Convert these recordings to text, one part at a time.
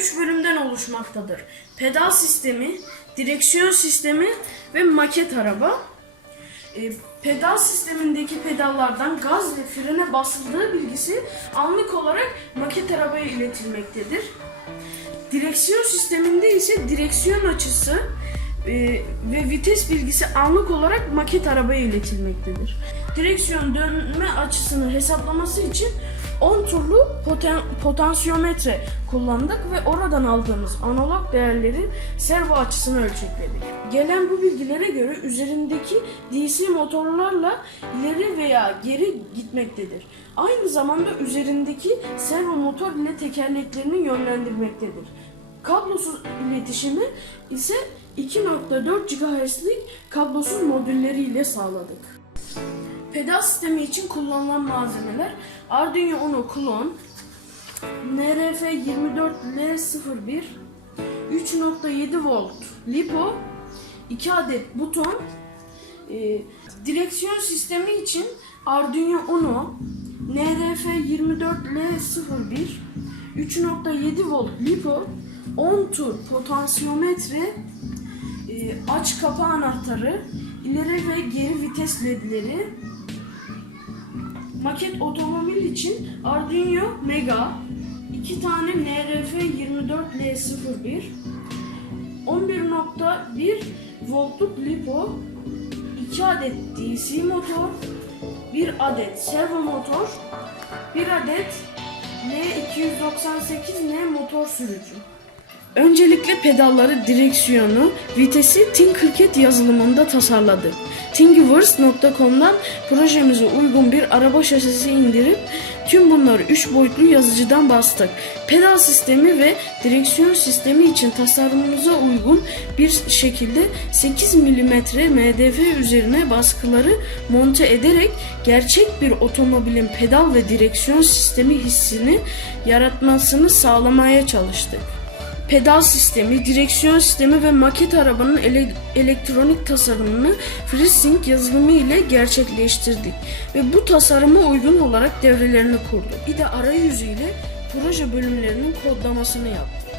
3 bölümden oluşmaktadır. Pedal sistemi, direksiyon sistemi ve maket araba. E, pedal sistemindeki pedallardan gaz ve frene basıldığı bilgisi anlık olarak maket arabaya iletilmektedir. Direksiyon sisteminde ise direksiyon açısı e, ve vites bilgisi anlık olarak maket arabaya iletilmektedir. Direksiyon dönme açısını hesaplaması için 10 turlu poten, potansiyometre kullandık ve oradan aldığımız analog değerleri servo açısını ölçekledik. Gelen bu bilgilere göre üzerindeki DC motorlarla ileri veya geri gitmektedir. Aynı zamanda üzerindeki servo motor ile tekerleklerini yönlendirmektedir. Kablosuz iletişimi ise 2.4 GHz'lik kablosuz modülleriyle sağladık. Pedal sistemi için kullanılan malzemeler Arduino Uno klon, NRF24L01, 3.7 volt LiPo, 2 adet buton, e, direksiyon sistemi için Arduino Uno, NRF24L01, 3.7 volt LiPo, 10 tur potansiyometre, e, aç kapa anahtarı, ileri ve geri vites ledleri, maket otomobil için Arduino Mega, 2 tane NRF24L01, 11.1 voltluk LiPo, 2 adet DC motor, 1 adet servo motor, 1 adet N298N motor sürücü. Öncelikle pedalları, direksiyonu, vitesi Tinkercad yazılımında tasarladık. Thingiverse.com'dan projemize uygun bir araba şasisi indirip tüm bunları 3 boyutlu yazıcıdan bastık. Pedal sistemi ve direksiyon sistemi için tasarımımıza uygun bir şekilde 8 mm MDF üzerine baskıları monte ederek gerçek bir otomobilin pedal ve direksiyon sistemi hissini yaratmasını sağlamaya çalıştık pedal sistemi, direksiyon sistemi ve maket arabanın ele- elektronik tasarımını FreeSync yazılımı ile gerçekleştirdik ve bu tasarıma uygun olarak devrelerini kurduk. Bir de arayüzü ile proje bölümlerinin kodlamasını yaptık.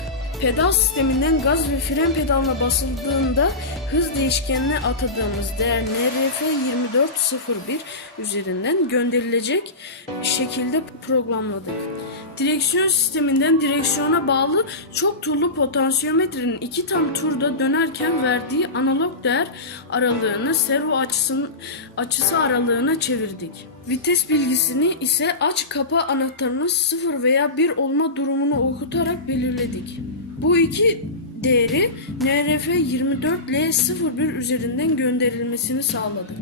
Pedal sisteminden gaz ve fren pedalına basıldığında hız değişkenine atadığımız değer NRF2401 üzerinden gönderilecek şekilde programladık. Direksiyon sisteminden direksiyona bağlı çok turlu potansiyometrenin iki tam turda dönerken verdiği analog değer aralığını servo açısının açısı aralığına çevirdik. Vites bilgisini ise aç kapa anahtarının 0 veya 1 olma durumunu okutarak belirledik. Bu iki değeri NRF 24L01 üzerinden gönderilmesini sağladık.